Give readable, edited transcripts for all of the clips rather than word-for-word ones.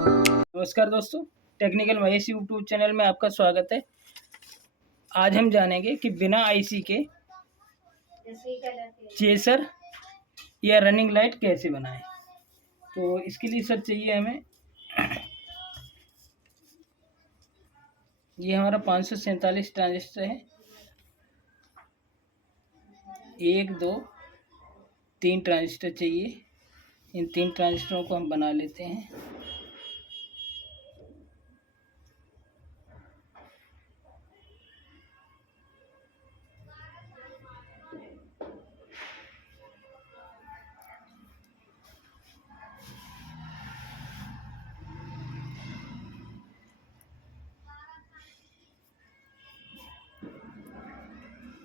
नमस्कार दोस्तों, technical Mahesh YouTube channel में आपका स्वागत है। आज हम जानेंगे कि बिना आईसी के चेसर या रनिंग लाइट कैसे बनाएं। तो इसके लिए सर चाहिए हमें ये हमारा 547 ट्रांजिस्टर है। 1 2 3 ट्रांजिस्टर चाहिए। इन 3 ट्रांजिस्टरों को हम बना लेते हैं।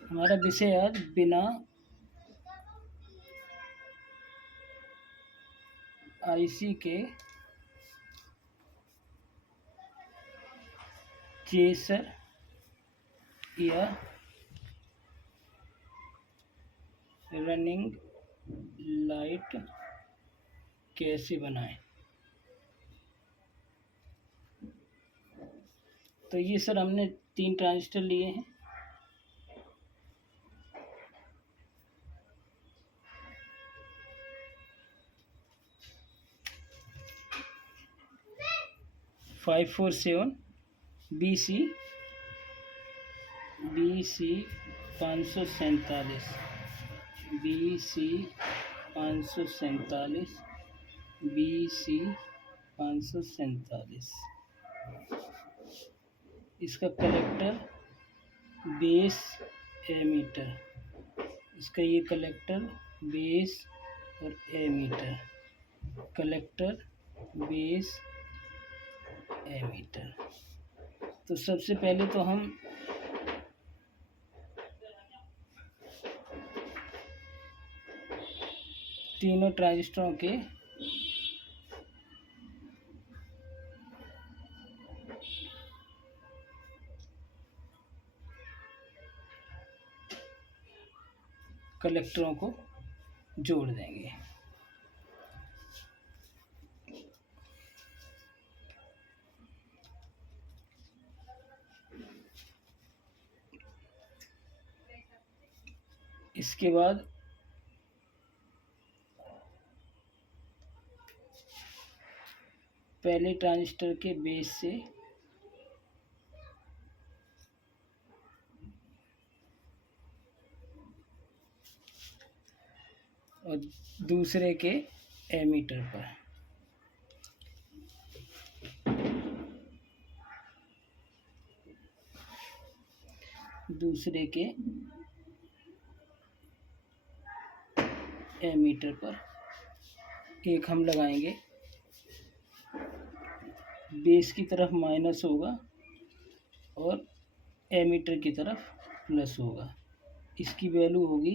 हमारा विषय आज बिना आईसी के चेसर या रनिंग लाइट कैसे बनाएं। तो ये सर हमने 3 ट्रांजिस्टर लिए हैं। Five 4 7 BC 547 BC 547 BC 547। इसका कलेक्टर बेस एमीटर, इसका ये कलेक्टर बेस और एमीटर, कलेक्टर बेस एमीटर। तो सबसे पहले तो हम तीनों ट्रांजिस्टरों के कलेक्टरों को जोड़ देंगे। इसके बाद पहले ट्रांजिस्टर के बेस से और दूसरे के एमीटर पर एक हम लगाएंगे। बेस की तरफ माइनस होगा और एमीटर की तरफ प्लस होगा। इसकी वैल्यू होगी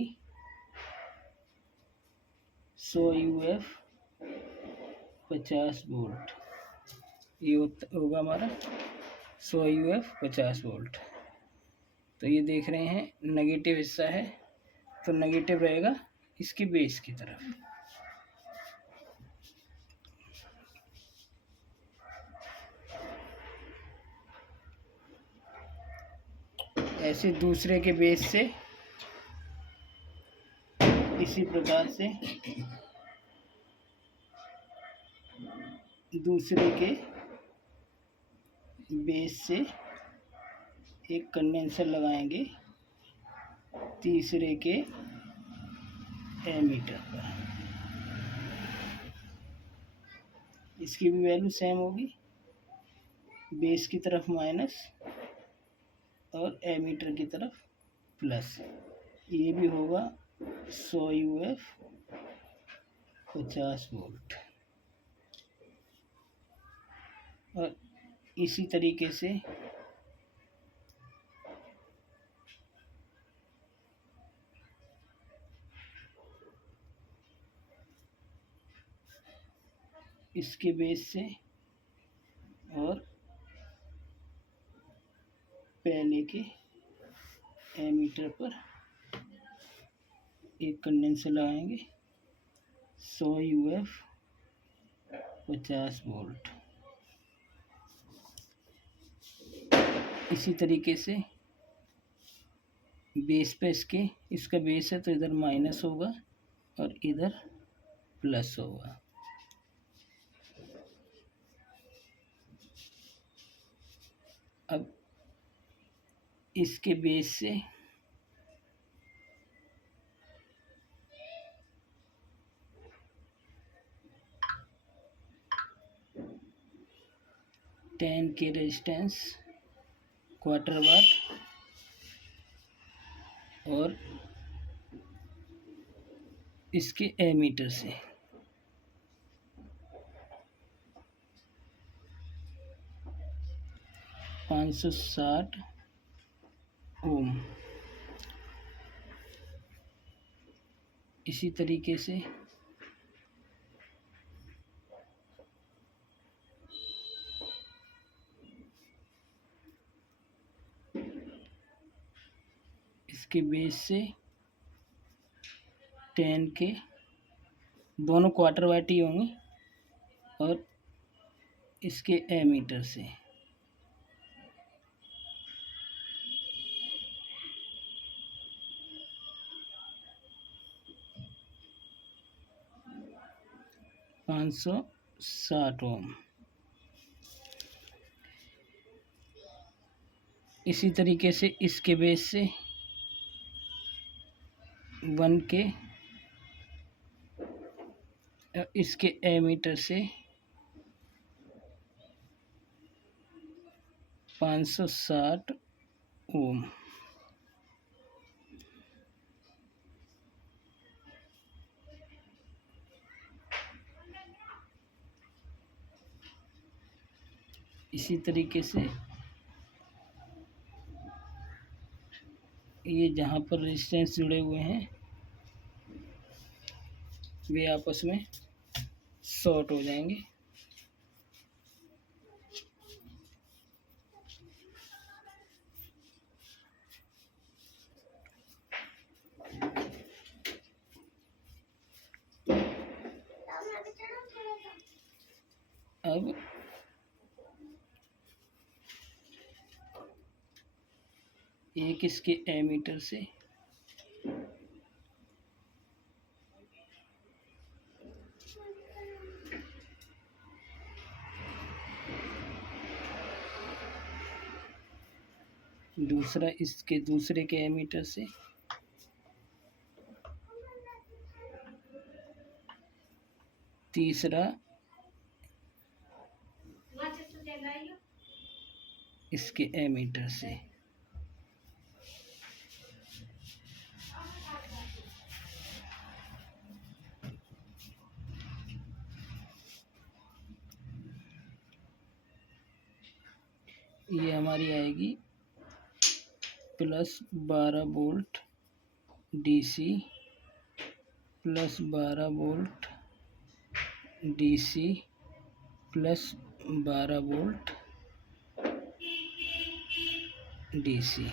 100 UF 50 वोल्ट। ये होगा हमारा 100 UF 50 वोल्ट। तो ये देख रहे हैं नेगेटिव हिस्सा है, तो नेगेटिव रहेगा इसकी बेस की तरफ। ऐसे दूसरे के बेस से इसी प्रकार से दूसरे के बेस से एक कंडेंसर लगाएंगे तीसरे के एमीटर पर। इसकी भी वैल्यू सेम होगी, बेस की तरफ माइनस और एमीटर की तरफ प्लस। ये भी होगा 100 UF 50 वोल्ट। और इसी तरीके से इसके बेस से और पहले के एमीटर पर एक कंडेंसर लगाएंगे 100 UF 50 वोल्ट। इसी तरीके से बेस पे इसका बेस है तो इधर माइनस होगा और इधर प्लस होगा। अब इसके बेस से टेन के रेजिस्टेंस क्वार्टर वाट और इसके एमीटर से 560 ओम। इसी तरीके से इसके बेस से 10 के दोनों क्वार्टर वाट ही होंगे और इसके एमीटर से 560 ओम। इसी तरीके से इसके बेस से 1 के इसके एमीटर से 560 ओम। इसी तरीके से ये जहाँ पर रेजिस्टेंस जुड़े हुए हैं वे आपस में शॉर्ट हो जाएंगे। अब एक इसके एमीटर से दूसरा इसके दूसरे के एमीटर से तीसरा इसके एमीटर से ये हमारी आएगी +12 volt DC +12 volt DC +12 volt DC।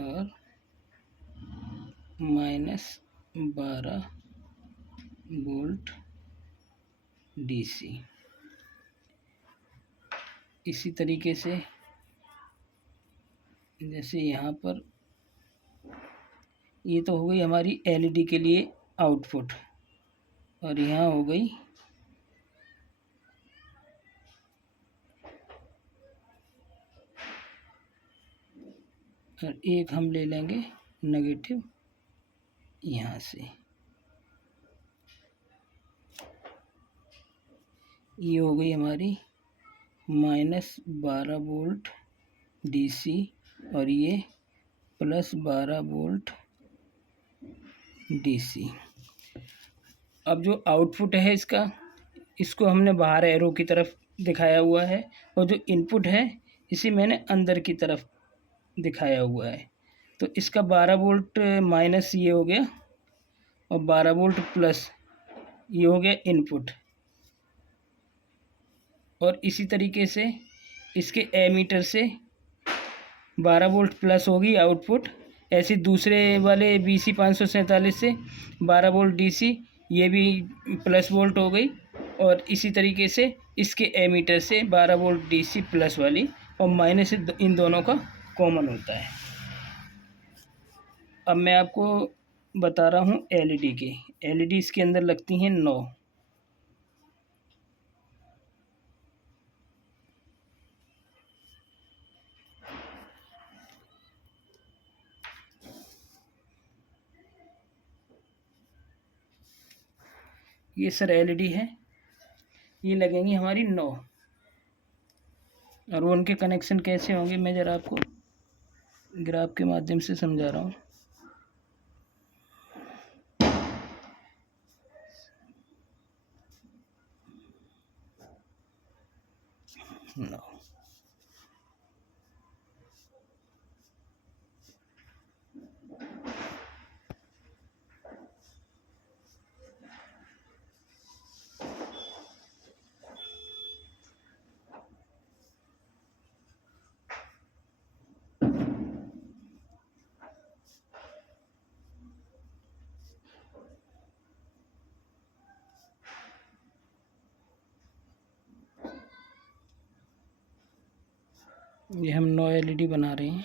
और -12 वोल्ट DC। इसी तरीके से जैसे यहाँ पर ये तो हो गई हमारी LED के लिए आउटपुट और यहाँ हो गई और एक हम ले लेंगे नेगेटिव यहाँ से। ये हो गई हमारी -12 वोल्ट DC और ये +12 वोल्ट DC। अब जो आउटपुट है इसको हमने बाहर एरो की तरफ दिखाया हुआ है और जो इनपुट है इसे मैंने अंदर की तरफ दिखाया हुआ है। तो इसका 12 वोल्ट माइनस ये हो गया और 12 वोल्ट प्लस ये हो गया इनपुट। और इसी तरीके से इसके एमीटर से 12 वोल्ट प्लस होगी आउटपुट, ऐसे दूसरे वाले BC 547 से 12 वोल्ट DC, ये भी प्लस वोल्ट हो गई। और इसी तरीके से इसके एमीटर से 12 वोल्ट DC प्लस वाली और माइनस इन दोनों का कॉमन होता है। अब मैं आपको बता रहा हूँ LED की। LED इसके अंदर लगती हैं 9। ये सर LED है, ये लगेंगी हमारी 9। और उनके कनेक्शन कैसे होंगे मैं ज़रा आपको ग्राफ के माध्यम से समझा रहा हूँ। 9 ये हम 9 LED बना रहे हैं।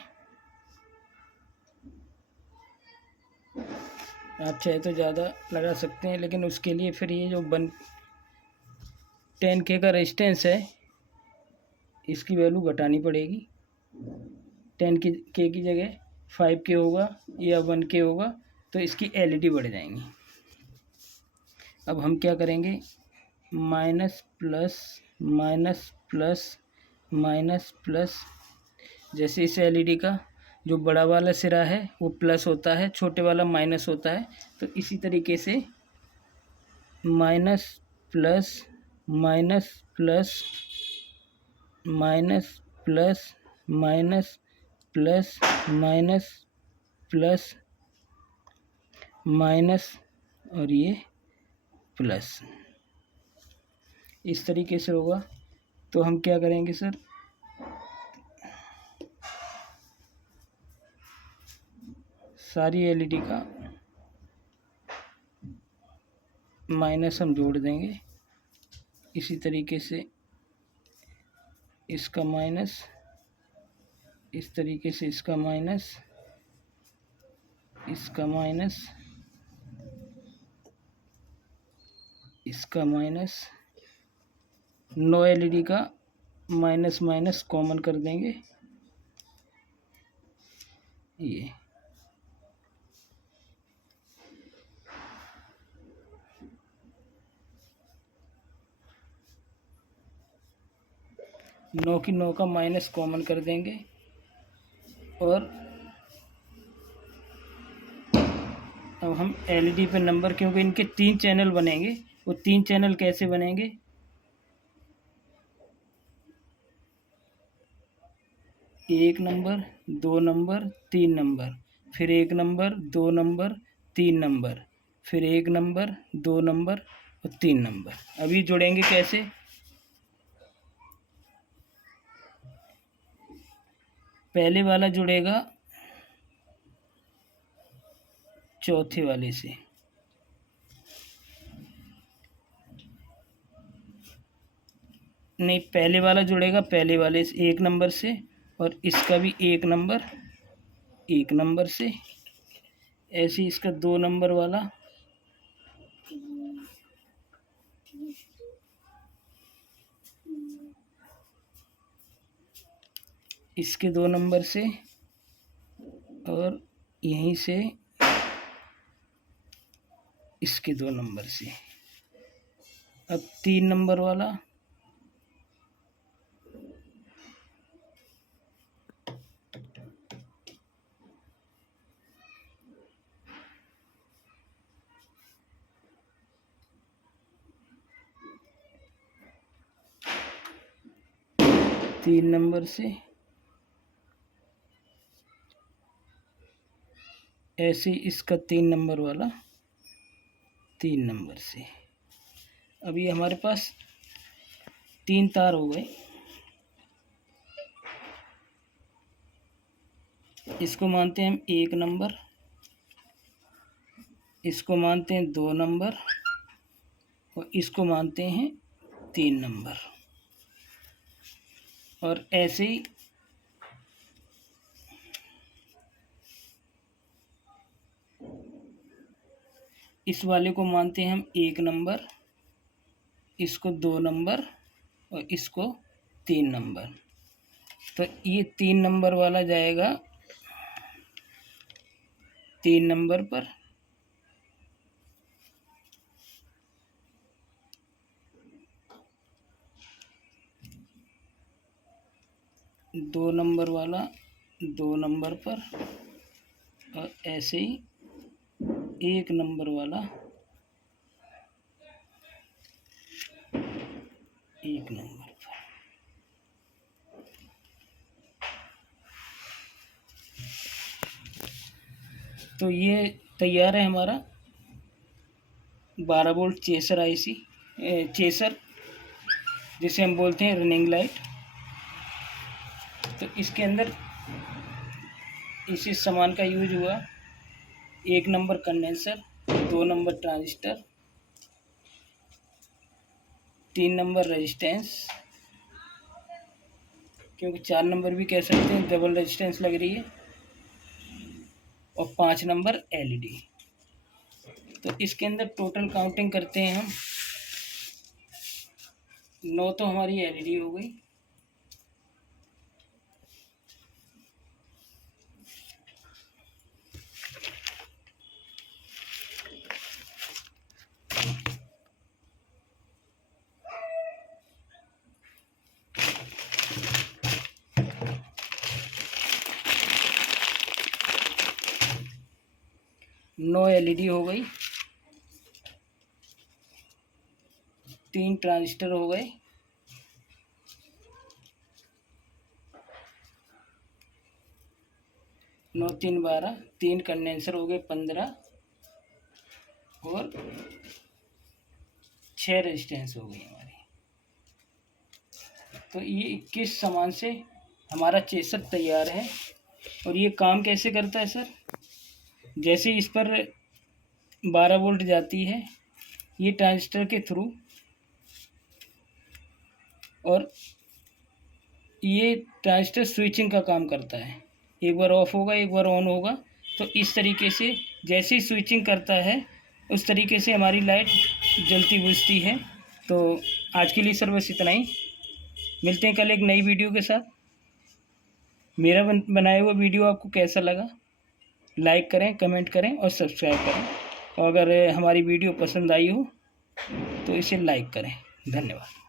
आप चाहे तो ज़्यादा लगा सकते हैं, लेकिन उसके लिए फिर ये जो 10K का रेजिस्टेंस है इसकी वैल्यू घटानी पड़ेगी। 10K की जगह 5K होगा या 1K होगा तो इसकी LED बढ़ जाएंगी। अब हम क्या करेंगे, minus plus minus plus minus plus. जैसे इस LED का जो बड़ा वाला सिरा है वो प्लस होता है, छोटे वाला माइनस होता है, तो इसी तरीके से minus plus minus plus minus plus minus plus minus plus minus और ये प्लस, इस तरीके से होगा। तो हम क्या करेंगे सर, सारी LED का माइनस हम जोड़ देंगे। इसी तरीके से इसका माइनस, इस तरीके से इसका माइनस, इसका माइनस, इसका माइनस। 9 LED का माइनस माइनस कॉमन कर देंगे। ये 9 की 9 का माइनस कॉमन कर देंगे। और अब हम LED पे नंबर, क्योंकि इनके 3 चैनल बनेंगे, वो 3 चैनल कैसे बनेंगे, एक नंबर, 2 नंबर, 3 नंबर, फिर 1 नंबर, 2 नंबर, 3 नंबर, फिर 1 नंबर, 2 नंबर और 3 नंबर। अभी जुड़ेंगे कैसे, पहले वाला जुड़ेगा चौथे वाले से, नहीं, पहले वाला जुड़ेगा पहले वाले से 1 नंबर से, और इसका भी 1 नंबर 1 नंबर से। ऐसे इसका 2 नंबर वाला इसके 2 नंबर से, और यहीं से इसके 2 नंबर से। अब 3 नंबर वाला तीन नंबर से, ऐसे इसका 3 नंबर वाला 3 नंबर से। अभी हमारे पास 3 तार हो गए। इसको मानते हैं हम 1 नंबर, इसको मानते हैं 2 नंबर और इसको मानते हैं 3 नंबर। और ऐसे ही इस वाले को मानते हैं हम 1 नंबर, इसको 2 नंबर और इसको 3 नंबर। तो ये 3 नंबर वाला जाएगा 3 नंबर पर, दो नंबर वाला 2 नंबर पर और ऐसे ही 1 नंबर वाला 1 नंबर पर। तो ये तैयार है हमारा 12 वोल्ट चेसर आईसी, चेसर जिसे हम बोलते हैं रनिंग लाइट। तो इसके अंदर इसी सामान का यूज हुआ, 1 number condenser, 2 number transistor, 3 number resistance, क्योंकि 4 नंबर भी कह सकते हैं, डबल रेजिस्टेंस लग रही है, और 5 नंबर एलईडी। तो इसके अंदर टोटल काउंटिंग करते हैं हम, 9 तो हमारी एलईडी हो गई, नौ एलईडी हो गई, 3 ट्रांजिस्टर हो गए, 9 3 12, 3 कंडेंसर हो गए 15 और 6 रेजिस्टेंस हो गई हमारी। तो ये 21 सामान से हमारा चेसर तैयार है। और ये काम कैसे करता है सर? जैसे इस पर 12 वोल्ट जाती है ये ट्रांजिस्टर के थ्रू, और ये ट्रांजिस्टर स्विचिंग का काम करता है, एक बार ऑफ होगा एक बार ऑन होगा। तो इस तरीके से जैसे ही स्विचिंग करता है उस तरीके से हमारी लाइट जलती बुझती है। तो आज के लिए सर बस इतना ही, मिलते हैं कल एक नई वीडियो के साथ। मेरा बनाया हुआ वीडियो आपको कैसा लगा, लाइक करें, कमेंट करें और सब्सक्राइब करें। और अगर हमारी वीडियो पसंद आई हो तो इसे लाइक करें। धन्यवाद।